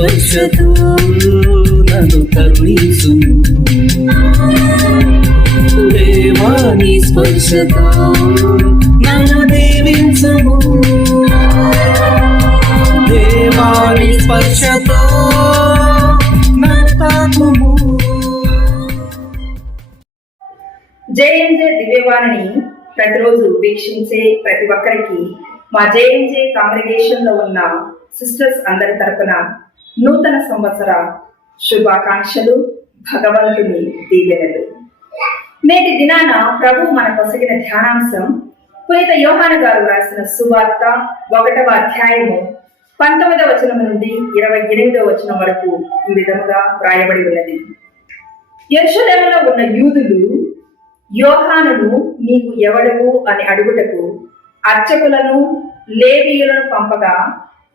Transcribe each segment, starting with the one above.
స్పర్శతో నన్ను కరుణించు దేవాని స్పర్శతో నన్ను దీవించము దేవాని స్పర్శతో జేఎంజే దివ్యవాణిని ప్రతిరోజు వీక్షించే ప్రతి ఒక్కరికి మా జేఎంజే కాంగ్రిగేషన్లో ఉన్న సిస్టర్స్ అందరి తరపున నూతన సంవత్సర శుభాకాంక్షలు భగవంతుని దీవెనలు. నేటి దినాన ప్రభు మన కొసగిన ధ్యానాంశం పునీత యోహాన గారు రాసిన సువార్త ఒకటవ అధ్యాయము పంతొమ్మిదవ వచనం నుండి ఇరవై ఎనిమిదవ వచనం వరకు ఈ విధముగా వ్రాయబడి ఉన్నది. యెరూషలేములో ఉన్న యూదులు యోహానును నీవు ఎవడవు అని అడుగుటకు అర్చకులను లేవీయులను పంపగా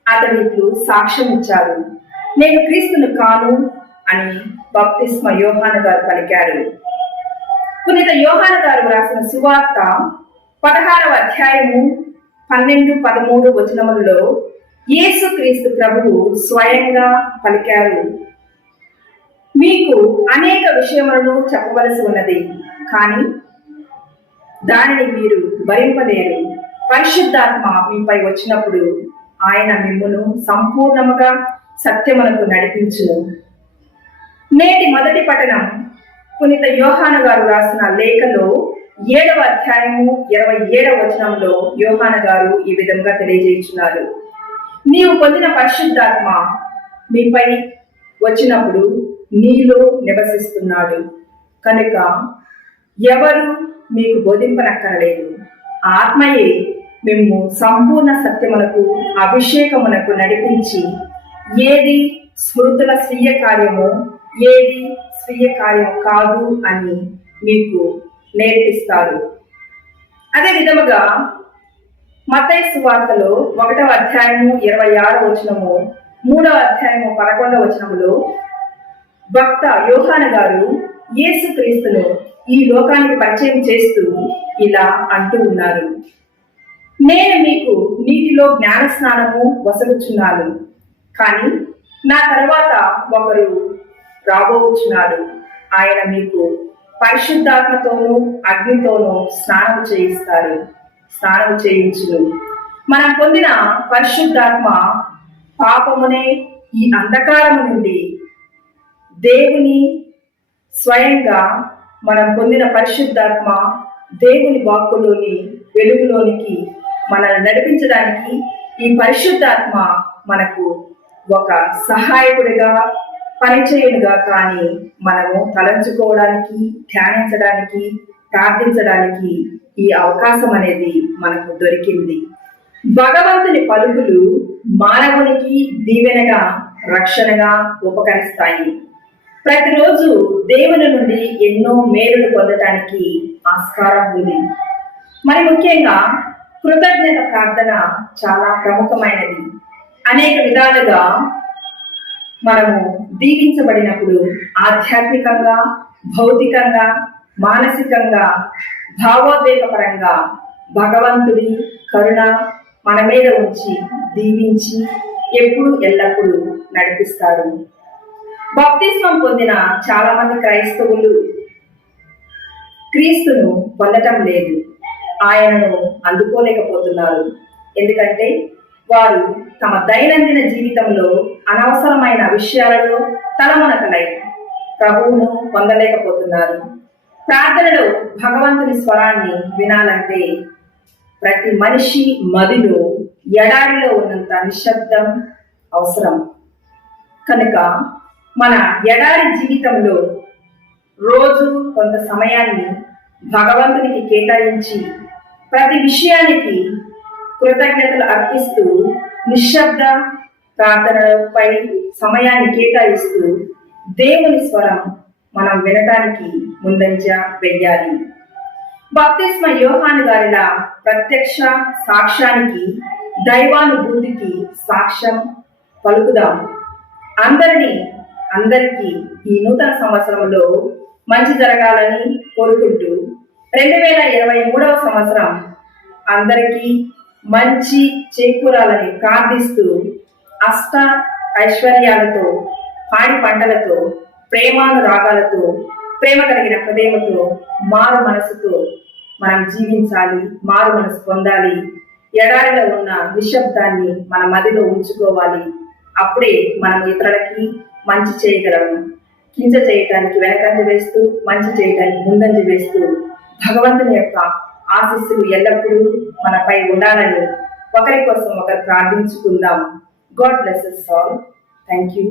అతడిట్లు సాక్ష్యం ఇచ్చారు నేను క్రీస్తును కాను అని బప్తిస్మ యోహాను గారు పలికారు. పునీత యోహాను గారు రాసిన సువార్త పదహారవ అధ్యాయము పన్నెండు పదమూడు వచనములలో యేసు క్రీస్తు ప్రభువు స్వయంగా పలికారు. మీకు అనేక విషయములను చెప్పవలసి ఉన్నది కానీ దానిని మీరు భరింపలేరు. పరిశుద్ధాత్మ మీపై వచ్చినప్పుడు ఆయన మిమ్మును సంపూర్ణముగా సత్యమునకు నడిపించును. నేటి మొదటి పఠనం పునీత యోహాను గారు రాసిన లేఖలో ఏడవ అధ్యాయము ఇరవై ఏడవ వచనంలో యోహాన గారు ఈ విధంగా తెలియజేయుచున్నారు నీవు పొందిన పరిశుద్ధాత్మ మీపై వచ్చినప్పుడు నీలో నివసిస్తున్నాడు. కనుక ఎవరు మీకు బోధింపనక్కరలేదు. ఆత్మయే మేము సంపూర్ణ సత్యమునకు అభిషేకమునకు నడిపించి ఏది స్మృతుల స్వీయ కార్యము ఏది స్వీయ కార్యము కాదు అని మీకు నేర్పిస్తారు. అదే విధముగా మతైసు వార్తలో ఒకటవ అధ్యాయము ఇరవై ఆరు వచనము మూడవ అధ్యాయము పదకొండవ వచనములో భక్త యోహాన గారు యేసుక్రీస్తును ఈ లోకానికి పరిచయం చేస్తూ ఇలా అంటూ ఉన్నారు. నేను మీకు నీటిలో జ్ఞాన స్నానము వసగుచున్నాను కానీ నా తర్వాత ఒకరు రాబోచున్నాడు. ఆయన మీకు పరిశుద్ధాత్మతోనూ అగ్నితోనూ స్నానం చేయిస్తారు స్నానం చేయించును. మనం పొందిన పరిశుద్ధాత్మ పాపమునే ఈ అంధకారం నుండి దేవుని స్వయంగా మనం పొందిన పరిశుద్ధాత్మ దేవుని వాక్కులోని వెలుగులోనికి మనల్ని నడిపించడానికి ఈ పరిశుద్ధాత్మ మనకు ఒక సహాయకుడిగా పనిచేయుడుగా కానీ మనము తలంచుకోవడానికి ధ్యానించడానికి ప్రార్థించడానికి ఈ అవకాశం అనేది మనకు దొరికింది. భగవంతుని పలుకులు మానవునికి దీవెనగా రక్షణగా ఉపకరిస్తాయి. ప్రతిరోజు దేవుని నుండి ఎన్నో మేలులు పొందటానికి ఆస్కారం ఉంది. మరి ముఖ్యంగా కృతజ్ఞత ప్రార్థన చాలా ప్రముఖమైనది. అనేక విధాలుగా మనము దీవించబడినప్పుడు ఆధ్యాత్మికంగా భౌతికంగా మానసికంగా భావోద్వేగపరంగా భగవంతుడి కరుణ మన మీద ఉంచి దీవించి ఎప్పుడు ఎల్లప్పుడూ నడిపిస్తారు. బాప్తిస్మం పొందిన చాలా మంది క్రైస్తవులు క్రీస్తును పొందటం లేదు. ఆయనను అందుకోలేకపోతున్నారు. ఎందుకంటే వారు తమ దైనందిన జీవితంలో అనవసరమైన విషయాలలో తలమునకలై ప్రభువును పొందలేకపోతున్నారు. ప్రార్థనలో భగవంతుని స్వరాన్ని వినాలంటే ప్రతి మనిషి మదిలో ఎడారిలో ఉన్నంత నిశ్శబ్దం అవసరం. కనుక మన ఎడారి జీవితంలో రోజు కొంత సమయాన్ని భగవంతునికి కేటాయించి ప్రతి విషయానికి కృతజ్ఞతలు అర్పిస్తూ నిశ్శబ్ద ప్రార్థనలపై సమయాన్ని కేటాయిస్తూ దేవుని స్వరం మనం వినటానికి ముందంజ వెయ్యాలి. బప్తిస్మ యోహాను గారిలా ప్రత్యక్ష సాక్ష్యానికి దైవానుభూతికి సాక్ష్యం పలుకుదాం. అందరినీ అందరికీ ఈ నూతన సంవత్సరంలో మంచి జరగాలని కోరుకుంటూ రెండు వేల ఇరవై మూడవ సంవత్సరం అందరికీ మంచి చేకూరాలని ప్రార్థిస్తూ అష్ట ఐశ్వర్యాలతో పాడి పంటలతో ప్రేమానురాగాలతో ప్రేమ కలిగిన హృదయముతో మారు మనసుతో మనం జీవించాలి మారు మనసు పొందాలి. ఎడారిలో ఉన్న నిశ్శబ్దాన్ని మన మదిలో ఉంచుకోవాలి. అప్పుడే మనం ఇతరులకి మంచి చేయగలము కించ చేయటానికి వెనకంజ వేస్తూ మంచి చేయటానికి ముందంజ వేస్తూ భగవంతుని యొక్క ఆశీస్సులు ఎల్లప్పుడూ మనపై ఉండాలని ఒకరి కోసం ఒకరు ప్రార్థించుకుందాం. God is all thank you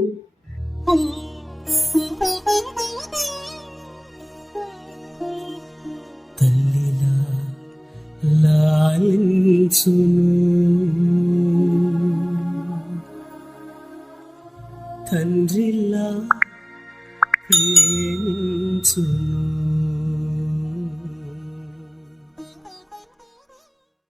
తండ్రిలా ప్రేమించును.